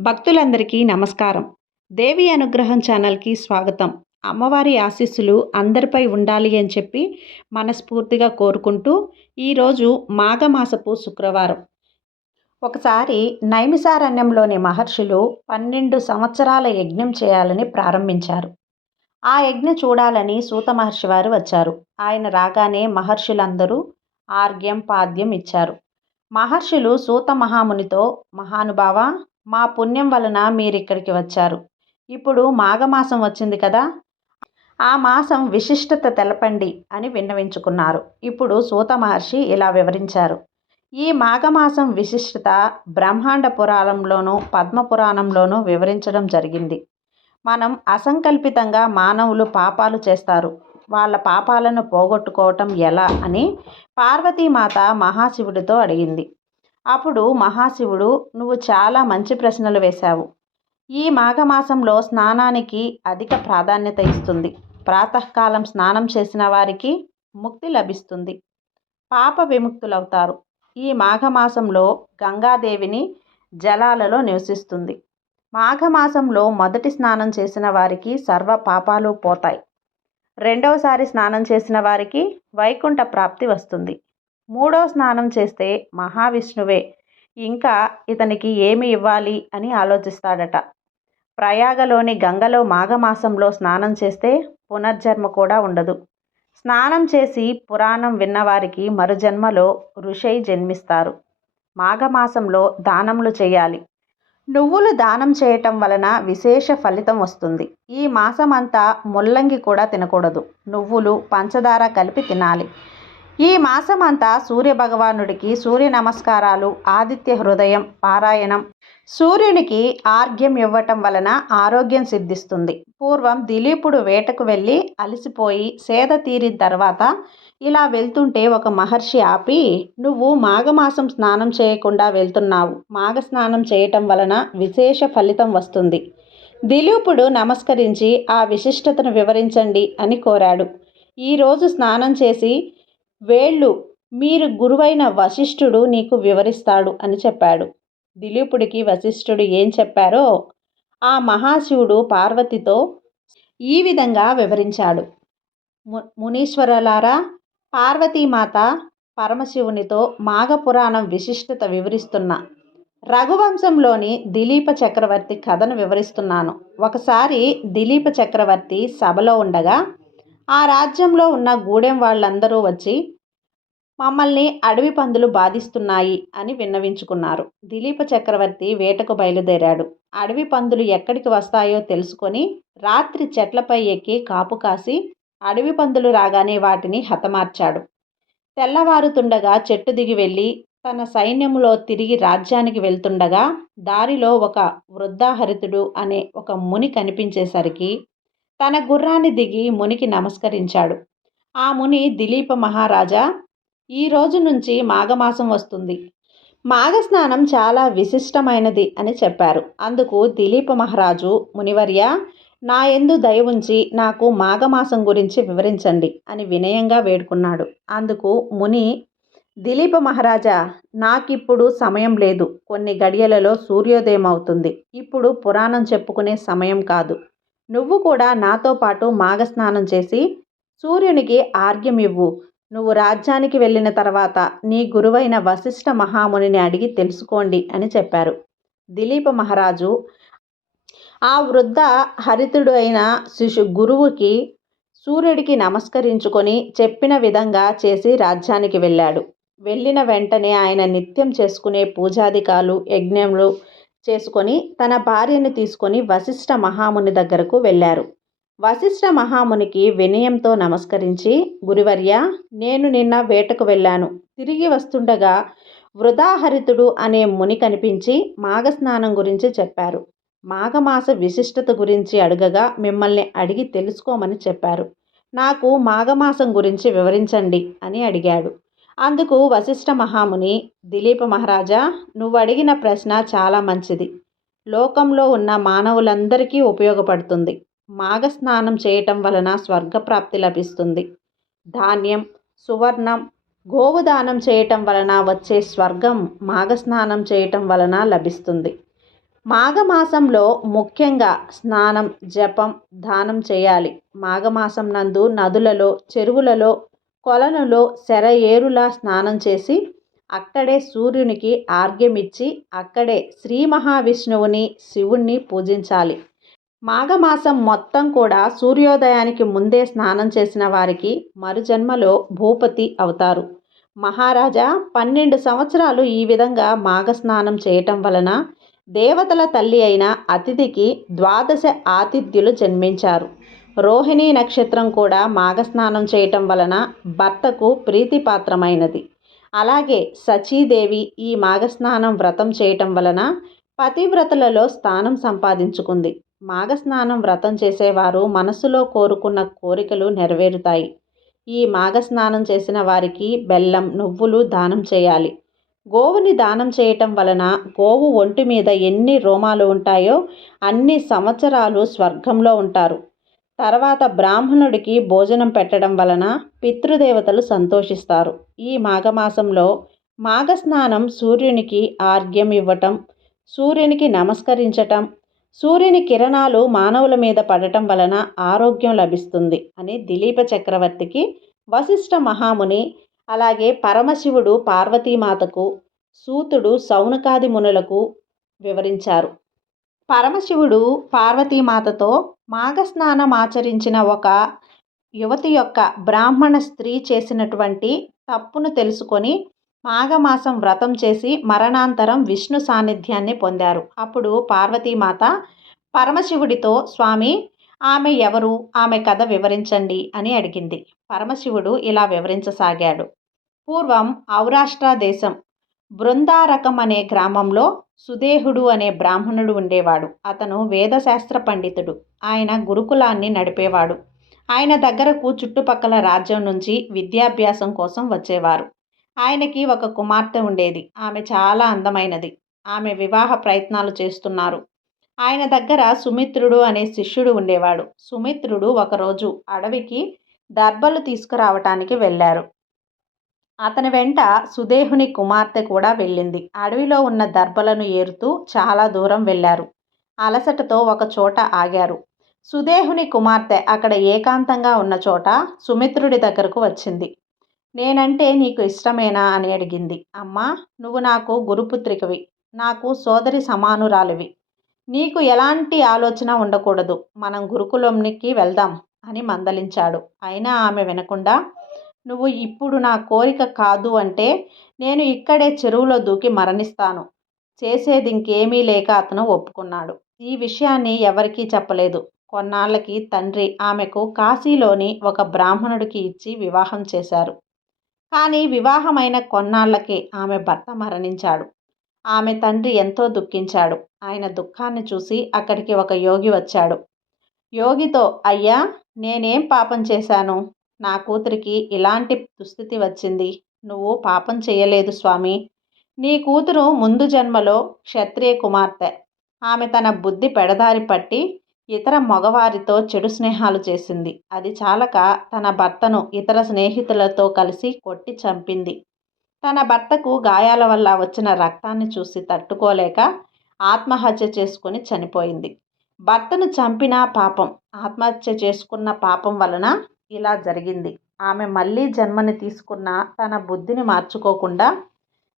భక్తులందరికీ నమస్కారం. దేవి అనుగ్రహం ఛానల్కి స్వాగతం. అమ్మవారి ఆశీస్సులు అందరిపై ఉండాలి అని చెప్పి మనస్ఫూర్తిగా కోరుకుంటూ ఈరోజు మాఘమాసపు శుక్రవారం. ఒకసారి నైమిసారణ్యంలోని మహర్షులు పన్నెండు సంవత్సరాల యజ్ఞం చేయాలని ప్రారంభించారు. ఆ యజ్ఞ చూడాలని సూత మహర్షి వారు వచ్చారు. ఆయన రాగానే మహర్షులందరూ ఆర్గ్యం పాద్యం ఇచ్చారు. మహర్షులు సూత మహామునితో మహానుభావ మా పుణ్యం వలన మీరు ఇక్కడికి వచ్చారు. ఇప్పుడు మాఘమాసం వచ్చింది కదా? ఆ మాసం విశిష్టత తెలపండి అని విన్నవించుకున్నారు. ఇప్పుడు సూత మహర్షి ఇలా వివరించారు. ఈ మాఘమాసం విశిష్టత బ్రహ్మాండ పురాణంలోనూ పద్మపురాణంలోనూ వివరించడం జరిగింది. మనం అసంకల్పితంగా మానవులు పాపాలు చేస్తారు. వాళ్ళ పాపాలను పోగొట్టుకోవటం ఎలా అని పార్వతీమాత మహాశివుడితో అడిగింది. అప్పుడు మహాశివుడు నువ్వు చాలా మంచి ప్రశ్నలు వేశావు. ఈ మాఘమాసంలో స్నానానికి అధిక ప్రాధాన్యత ఇస్తుంది. ప్రాతకాలం స్నానం చేసిన వారికి ముక్తి లభిస్తుంది. పాప విముక్తులవుతారు. ఈ మాఘమాసంలో గంగాదేవిని జలాలలో నివసిస్తుంది. మాఘమాసంలో మొదటి స్నానం చేసిన వారికి సర్వ పాపాలు పోతాయి. రెండవసారి స్నానం చేసిన వారికి వైకుంఠ ప్రాప్తి వస్తుంది. మూడో స్నానం చేస్తే మహావిష్ణువే. ఇంకా ఇతనికి ఏమి ఇవ్వాలి అని ఆలోచిస్తాడట. ప్రయాగలోని గంగలో మాఘమాసంలో స్నానం చేస్తే పునర్జన్మ కూడా ఉండదు. స్నానం చేసి పురాణం విన్నవారికి మరుజన్మలో ఋషై జన్మిస్తారు. మాఘమాసంలో దానములు చేయాలి. నువ్వులు దానం చేయటం వలన విశేష ఫలితం వస్తుంది. ఈ మాసమంతా ముల్లంగి కూడా తినకూడదు. నువ్వులు పంచదార కలిపి తినాలి. ఈ మాసమంతా సూర్యభగవానుడికి సూర్య నమస్కారాలు ఆదిత్య హృదయం పారాయణం. సూర్యునికి ఆర్ఘ్యం ఇవ్వటం వలన ఆరోగ్యం సిద్ధిస్తుంది. పూర్వం దిలీపుడు వేటకు వెళ్ళి అలసిపోయి సేద తీరిన తర్వాత ఇలా వెళ్తుంటే ఒక మహర్షి ఆపి నువ్వు మాఘమాసం స్నానం చేయకుండా వెళ్తున్నావు. మాఘ స్నానం చేయటం వలన విశేష ఫలితం వస్తుంది. దిలీపుడు నమస్కరించి ఆ విశిష్టతను వివరించండి అని కోరాడు. ఈరోజు స్నానం చేసి వేళ్ళు మీరు గురువైన వశిష్ఠుడు నీకు వివరిస్తాడు అని చెప్పాడు. దిలీపుడికి వశిష్ఠుడు ఏం చెప్పారో ఆ మహాశివుడు పార్వతితో ఈ విధంగా వివరించాడు. ము మునీశ్వరులారా పార్వతీమాత పరమశివునితో మాఘపురాణం విశిష్టత వివరిస్తున్న రఘువంశంలోని దిలీప చక్రవర్తి కథను వివరిస్తున్నాను. ఒకసారి దిలీప చక్రవర్తి సభలో ఉండగా ఆ రాజ్యంలో ఉన్న గూడెం వాళ్ళందరూ వచ్చి మమ్మల్ని అడవి పందులు బాధిస్తున్నాయి అని విన్నవించుకున్నారు. దిలీప చక్రవర్తి వేటకు బయలుదేరాడు. అడవి పందులు ఎక్కడికి వస్తాయో తెలుసుకొని రాత్రి చెట్లపై ఎక్కి కాపు కాసి అడవి పందులు రాగానే వాటిని హతమార్చాడు. తెల్లవారుతుండగా చెట్టు దిగి వెళ్ళి తన సైన్యములో తిరిగి రాజ్యానికి వెళ్తుండగా దారిలో ఒక వృద్ధాహరితుడు అనే ఒక ముని కనిపించేసరికి తన గుర్రాన్ని దిగి మునికి నమస్కరించాడు. ఆ ముని దిలీప మహారాజా ఈ రోజు నుంచి మాఘమాసం వస్తుంది. మాఘస్నానం చాలా విశిష్టమైనది అని చెప్పారు. అందుకు దిలీప మహారాజు మునివర్య నా ఎందు దయ ఉంచి నాకు మాఘమాసం గురించి వివరించండి అని వినయంగా వేడుకున్నాడు. అందుకు ముని దిలీప మహారాజా నాకిప్పుడు సమయం లేదు. కొన్ని గడియలలో సూర్యోదయం అవుతుంది ఇప్పుడు పురాణం చెప్పుకునే సమయం కాదు. నువ్వు కూడా నాతో పాటు మాఘస్నానం చేసి సూర్యునికి ఆర్ఘ్యం ఇవ్వు నువ్వు రాజ్యానికి వెళ్ళిన తర్వాత నీ గురువైన వశిష్ఠ మహామునిని అడిగి తెలుసుకోండి అని చెప్పారు. దిలీప మహారాజు ఆ వృద్ధ హరితుడు అయిన శిశు గురువుకి సూర్యుడికి నమస్కరించుకొని చెప్పిన విధంగా చేసి రాజ్యానికి వెళ్ళాడు. వెళ్ళిన వెంటనే ఆయన నిత్యం చేసుకునే పూజాధికాలు యజ్ఞములు చేసుకొని తన భార్యను తీసుకొని వశిష్ఠ మహాముని దగ్గరకు వెళ్ళారు. వశిష్ఠ మహామునికి వినయంతో నమస్కరించి గురువర్య నేను నిన్న వేటకు వెళ్ళాను. తిరిగి వస్తుండగా వృధాహరితుడు అనే ముని కనిపించి మాఘస్నానం గురించి చెప్పారు. మాఘమాస విశిష్టత గురించి అడగగా మిమ్మల్ని అడిగి తెలుసుకోమని చెప్పారు. నాకు మాఘమాసం గురించి వివరించండి అని అడిగాడు. అందుకు వశిష్ఠ మహాముని దిలీప మహారాజా నువ్వు అడిగిన ప్రశ్న చాలా మంచిది. లోకంలో ఉన్న మానవులందరికీ ఉపయోగపడుతుంది. మాఘస్నానం చేయటం వలన స్వర్గప్రాప్తి లభిస్తుంది. ధాన్యం సువర్ణం గోవు దానం చేయటం వలన వచ్చే స్వర్గం మాఘస్నానం చేయటం వలన లభిస్తుంది. మాఘమాసంలో ముఖ్యంగా స్నానం జపం దానం చేయాలి. మాఘమాసం నందు నదులలో చెరువులలో కొలనులో శరయేరులా స్నానం చేసి అక్కడే సూర్యునికి ఆర్ఘ్యమిచ్చి అక్కడే శ్రీ మహావిష్ణువుని శివుణ్ణి పూజించాలి. మాఘమాసం మొత్తం కూడా సూర్యోదయానికి ముందే స్నానం చేసిన వారికి మరుజన్మలో భూపతి అవుతారు. మహారాజా పన్నెండు సంవత్సరాలు ఈ విధంగా మాఘ స్నానం చేయటం వలన దేవతల తల్లి అయిన అతిథికి ద్వాదశ ఆతిథ్యులు జన్మించారు. రోహిణీ నక్షత్రం కూడా మాఘస్నానం చేయటం వలన భర్తకు ప్రీతిపాత్రమైనది. అలాగే సచీదేవి ఈ మాఘస్నానం వ్రతం చేయటం వలన పతివ్రతలలో స్థానం సంపాదించుకుంది. మాఘస్నానం వ్రతం చేసేవారు మనసులో కోరుకున్న కోరికలు నెరవేరుతాయి. ఈ మాఘస్నానం చేసిన వారికి బెల్లం నువ్వులు దానం చేయాలి. గోవుని దానం చేయటం వలన గోవు ఒంటి మీద ఎన్ని రోమాలు ఉంటాయో అన్ని సంవత్సరాలు స్వర్గంలో ఉంటారు. తర్వాత బ్రాహ్మణుడికి భోజనం పెట్టడం వలన పితృదేవతలు సంతోషిస్తారు. ఈ మాఘమాసంలో మాఘస్నానం సూర్యునికి ఆర్ఘ్యం ఇవ్వటం సూర్యునికి నమస్కరించటం సూర్యుని కిరణాలు మానవుల మీద పడటం వలన ఆరోగ్యం లభిస్తుంది అని దిలీప చక్రవర్తికి వశిష్ఠ మహాముని అలాగే పరమశివుడు పార్వతీమాతకు సూతుడు సౌనకాది మునులకు వివరించారు. పరమశివుడు పార్వతీమాతతో మాఘస్నానం ఆచరించిన ఒక యువతి యొక్క బ్రాహ్మణ స్త్రీ చేసినటువంటి తప్పును తెలుసుకొని మాఘమాసం వ్రతం చేసి మరణాంతరం విష్ణు సాన్నిధ్యాన్ని పొందారు. అప్పుడు పార్వతీమాత పరమశివుడితో స్వామి ఆమె ఎవరు? ఆమె కథ వివరించండి అని అడిగింది. పరమశివుడు ఇలా వివరించసాగాడు. పూర్వం ఔరాష్ట్ర దేశం బృందారకం అనే గ్రామంలో సుదేహుడు అనే బ్రాహ్మణుడు ఉండేవాడు. అతను వేదశాస్త్ర పండితుడు. ఆయన గురుకులాన్ని నడిపేవాడు. ఆయన దగ్గరకు చుట్టుపక్కల రాజ్యం నుంచి విద్యాభ్యాసం కోసం వచ్చేవారు. ఆయనకి ఒక కుమార్తె ఉండేది. ఆమె చాలా అందమైనది. ఆమె వివాహ ప్రయత్నాలు చేస్తున్నారు. ఆయన దగ్గర సుమిత్రుడు అనే శిష్యుడు ఉండేవాడు. సుమిత్రుడు ఒకరోజు అడవికి దర్భలు తీసుకురావటానికి వెళ్ళారు. అతని వెంట సుదేహుని కుమార్తె కూడా వెళ్ళింది. అడవిలో ఉన్న దర్భలను ఏరుతూ చాలా దూరం వెళ్ళారు. అలసటతో ఒక చోట ఆగారు. సుదేహుని కుమార్తె అక్కడ ఏకాంతంగా ఉన్న చోట సుమిత్రుడి దగ్గరకు వచ్చింది. నేనంటే నీకు ఇష్టమేనా అని అడిగింది. అమ్మా నువ్వు నాకు గురుపుత్రికవి. నాకు సోదరి సమానురాలివి. నీకు ఎలాంటి ఆలోచన ఉండకూడదు. మనం గురుకులంకి వెళ్దాం అని మందలించాడు. అయినా ఆమె వినకుండా నువ్వు ఇప్పుడు నా కోరిక కాదు అంటే నేను ఇక్కడే చెరువులో దూకి మరణిస్తాను. చేసేది ఇంకేమీ లేక అతను ఒప్పుకున్నాడు. ఈ విషయాన్ని ఎవరికీ చెప్పలేదు. కొన్నాళ్ళకి తండ్రి ఆమెకు కాశీలోని ఒక బ్రాహ్మణుడికి ఇచ్చి వివాహం చేశారు. కానీ వివాహమైన కొన్నాళ్ళకి ఆమె భర్త మరణించాడు. ఆమె తండ్రి ఎంతో దుఃఖించాడు. ఆయన దుఃఖాన్ని చూసి అక్కడికి ఒక యోగి వచ్చాడు. యోగితో అయ్యా నేనేం పాపం చేశాను? నా కూతురికి ఇలాంటి దుస్థితి వచ్చింది. నువ్వు పాపం చేయలేదు స్వామి. నీ కూతురు ముందు జన్మలో క్షత్రియ కుమార్తె. ఆమె తన బుద్ధి పెడదారి పట్టి ఇతర మగవారితో చెడు స్నేహాలు చేసింది. అది చాలక తన భర్తను ఇతర స్నేహితులతో కలిసి కొట్టి చంపింది. తన భర్తకు గాయాల వల్ల వచ్చిన రక్తాన్ని చూసి తట్టుకోలేక ఆత్మహత్య చేసుకుని చనిపోయింది. భర్తను చంపిన పాపం ఆత్మహత్య చేసుకున్న పాపం వలన ఇలా జరిగింది. ఆమె మళ్ళీ జన్మని తీసుకున్న తన బుద్ధిని మార్చుకోకుండా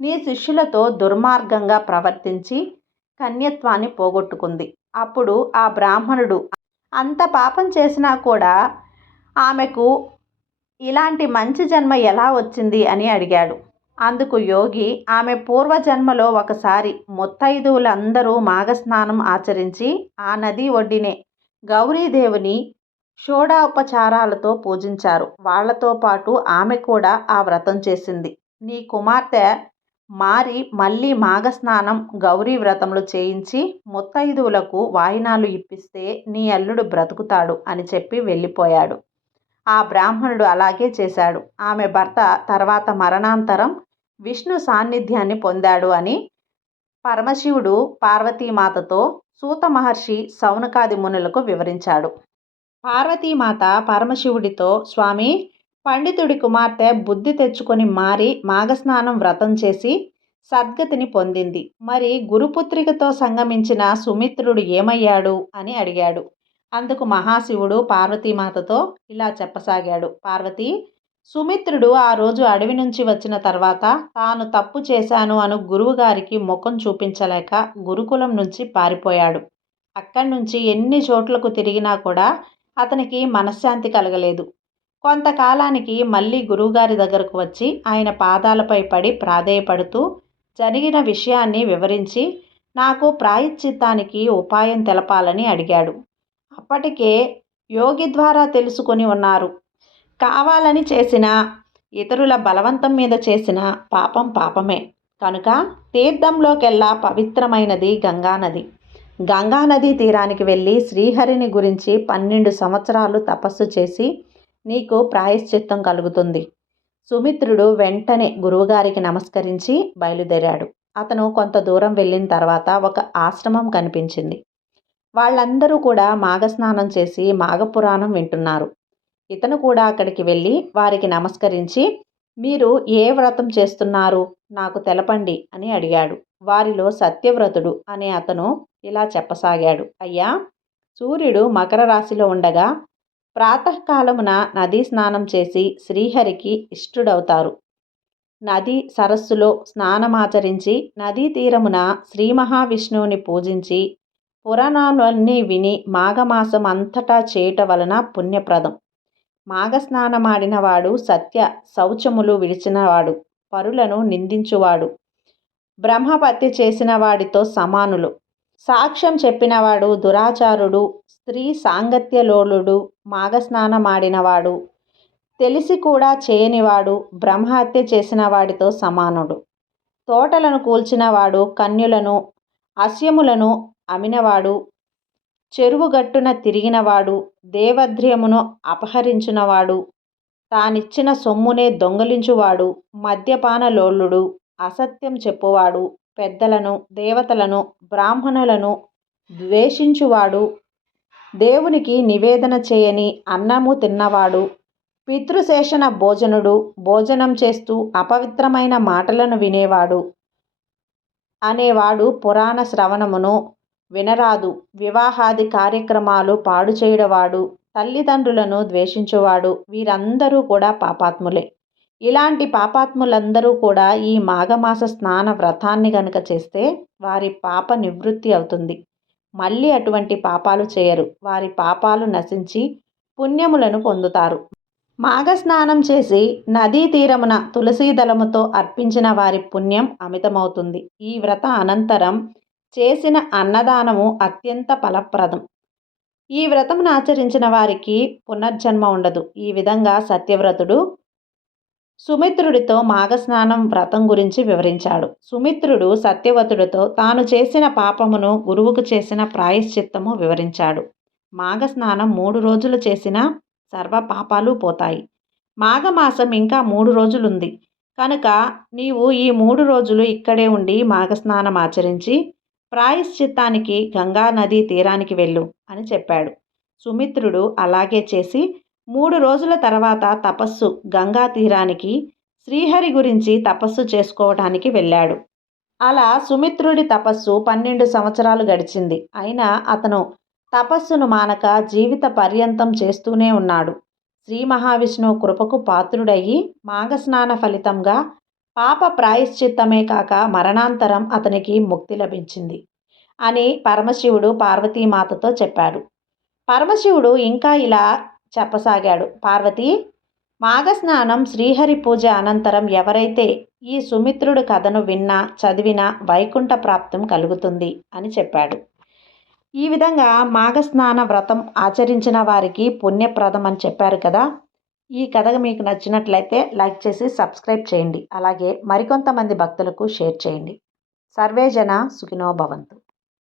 నీ శిష్యులతో దుర్మార్గంగా ప్రవర్తించి కన్యత్వాన్ని పోగొట్టుకుంది. అప్పుడు ఆ బ్రాహ్మణుడు అంత పాపం చేసినా కూడా ఆమెకు ఇలాంటి మంచి జన్మ ఎలా వచ్చింది అని అడిగాడు. అందుకు యోగి ఆమె పూర్వజన్మలో ఒకసారి ముత్తైదువులందరూ మాఘస్నానం ఆచరించి ఆ నది ఒడ్డినే గౌరీదేవిని షోడాపచారాలతో పూజించారు. వాళ్ళతో పాటు ఆమె కూడా ఆ వ్రతం చేసింది. నీ కుమార్తె మారి మళ్ళీ మాఘస్నానం గౌరీ వ్రతములు చేయించి ముత్తైదువులకు వాయినాలు ఇప్పిస్తే నీ అల్లుడు బ్రతుకుతాడు అని చెప్పి వెళ్ళిపోయాడు. ఆ బ్రాహ్మణుడు అలాగే చేశాడు. ఆమె భర్త తర్వాత మరణాంతరం విష్ణు సాన్నిధ్యాన్ని పొందాడు అని పరమశివుడు పార్వతీమాతతో సూత మహర్షి సౌనకాది మునులకు వివరించాడు. పార్వతీమాత పరమశివుడితో స్వామి పండితుడి కుమార్తె బుద్ధి తెచ్చుకొని మారి మాఘస్నానం వ్రతం చేసి సద్గతిని పొందింది. మరి గురుపుత్రికతో సంగమించిన సుమిత్రుడు ఏమయ్యాడు? అని అడిగాడు. అందుకు మహాశివుడు పార్వతీమాతతో ఇలా చెప్పసాగాడు. పార్వతి సుమిత్రుడు ఆ రోజు అడవి నుంచి వచ్చిన తర్వాత తాను తప్పు చేశాను అను గురువుగారికి ముఖం చూపించలేక గురుకులం నుంచి పారిపోయాడు. అక్కడి నుంచి ఎన్ని చోట్లకు తిరిగినా కూడా అతనికి మనశ్శాంతి కలగలేదు. కొంతకాలానికి మళ్ళీ గురువుగారి దగ్గరకు వచ్చి ఆయన పాదాలపై పడి ప్రాధేయపడుతూ జరిగిన విషయాన్ని వివరించి నాకు ప్రాయశ్చిత్తానికి ఉపాయం తెలపాలని అడిగాడు. అప్పటికే యోగి ద్వారా తెలుసుకొని ఉన్నారు. కావాలని చేసిన ఇతరుల బలవంతం మీద చేసిన పాపం పాపమే. కనుక తీర్థంలోకెల్లా పవిత్రమైనది గంగానది. గంగానదీ తీరానికి వెళ్ళి శ్రీహరిని గురించి పన్నెండు సంవత్సరాలు తపస్సు చేసి నీకు ప్రాయశ్చిత్తం కలుగుతుంది. సుమిత్రుడు వెంటనే గురువుగారికి నమస్కరించి బయలుదేరాడు. అతను కొంత దూరం వెళ్ళిన తర్వాత ఒక ఆశ్రమం కనిపించింది. వాళ్ళందరూ కూడా మాఘస్నానం చేసి మాఘపురాణం వింటున్నారు. ఇతను కూడా అక్కడికి వెళ్ళి వారికి నమస్కరించి మీరు ఏ వ్రతం చేస్తున్నారు? నాకు తెలపండి అని అడిగాడు. వారిలో సత్యవ్రతుడు అనే అతను ఇలా చెప్పసాగాడు. అయ్యా! సూర్యుడు మకర రాశిలో ఉండగా ప్రాతకాలమున నదీ స్నానం చేసి శ్రీహరికి ఇష్టుడవుతారు. నది సరస్సులో స్నానమాచరించి నదీ తీరమున శ్రీ మహావిష్ణువుని పూజించి పురాణాలన్నీ విని మాఘమాసం అంతటా చేయట వలన పుణ్యప్రదం. మాఘస్నానమాడినవాడు సత్య శౌచములు విడిచినవాడు పరులను నిందించువాడు. బ్రహ్మపత్య చేసిన వాడితో సమానులు. సాక్ష్యం చెప్పినవాడు దురాచారుడు స్త్రీ సాంగత్యలోలుడు మాఘస్నానమాడినవాడు తెలిసి కూడా చేయనివాడు బ్రహ్మహత్య చేసిన వాడితో సమానుడు. తోటలను కూల్చినవాడు కన్యులను అస్యములను అమినవాడు చెరువుగట్టున తిరిగినవాడు దేవద్రియమును అపహరించినవాడు తానిచ్చిన సొమ్మునే దొంగలించువాడు మద్యపానలోలుడు అసత్యం చెప్పువాడు పెద్దలను దేవతలను బ్రాహ్మణులను ద్వేషించువాడు. దేవునికి నివేదన చేయని అన్నము తిన్నవాడు. పితృశేషణ భోజనుడు భోజనం చేస్తూ అపవిత్రమైన మాటలను వినేవాడు. అనేవాడు పురాణ శ్రవణమును వినరాదు. వివాహాది కార్యక్రమాలు పాడు చేయడవాడు తల్లిదండ్రులను ద్వేషించువాడు. వీరందరూ కూడా పాపాత్ములే. ఇలాంటి పాపాత్ములందరూ కూడా ఈ మాఘమాస స్నాన వ్రతాన్ని గనుక చేస్తే వారి పాప నివృత్తి అవుతుంది. మళ్ళీ అటువంటి పాపాలు చేయరు. వారి పాపాలు నశించి పుణ్యములను పొందుతారు. మాఘస్నానం చేసి నదీ తీరమున తులసీ దళముతో అర్పించిన వారి పుణ్యం అమితమవుతుంది. ఈ వ్రత అనంతరం చేసిన అన్నదానము అత్యంత ఫలప్రదం. ఈ వ్రతమును ఆచరించిన వారికి పునర్జన్మ ఉండదు. ఈ విధంగా సత్యవ్రతుడు సుమిత్రుడితో మాఘస్నానం వ్రతం గురించి వివరించాడు. సుమిత్రుడు సత్యవతుడితో తాను చేసిన పాపమును గురువుకు చేసిన ప్రాయశ్చిత్తము వివరించాడు. మాఘస్నానం మూడు రోజులు చేసిన సర్వ పాపాలు పోతాయి. మాఘమాసం ఇంకా మూడు రోజులుంది. కనుక నీవు ఈ మూడు రోజులు ఇక్కడే ఉండి మాఘస్నానం ఆచరించి ప్రాయశ్చిత్తానికి గంగా నదీ తీరానికి వెళ్ళు అని చెప్పాడు. సుమిత్రుడు అలాగే చేసి మూడు రోజుల తర్వాత తపస్సు గంగా తీరానికి శ్రీహరి గురించి తపస్సు చేసుకోవటానికి వెళ్ళాడు. అలా సుమిత్రుడి తపస్సు పన్నెండు సంవత్సరాలు గడిచింది. అయినా అతను తపస్సును మానక జీవిత పర్యంతం చేస్తూనే ఉన్నాడు. శ్రీ మహావిష్ణువు కృపకు పాత్రుడయ్యి మాఘస్నాన ఫలితంగా పాప ప్రాయశ్చిత్తమే కాక మరణాంతరం అతనికి ముక్తి లభించింది అని పరమశివుడు పార్వతీమాతతో చెప్పాడు. పరమశివుడు ఇంకా ఇలా చెప్పసాగాడు. పార్వతి మాఘస్నానం శ్రీహరి పూజ అనంతరం ఎవరైతే ఈ సుమిత్రుడు కథను విన్నా చదివినా వైకుంఠ ప్రాప్తం కలుగుతుంది అని చెప్పాడు. ఈ విధంగా మాఘస్నాన వ్రతం ఆచరించిన వారికి పుణ్యప్రదం అని చెప్పారు కదా! ఈ కథ మీకు నచ్చినట్లయితే లైక్ చేసి సబ్స్క్రైబ్ చేయండి. అలాగే మరికొంతమంది భక్తులకు షేర్ చేయండి. సర్వేజన సుఖినో భవంతు.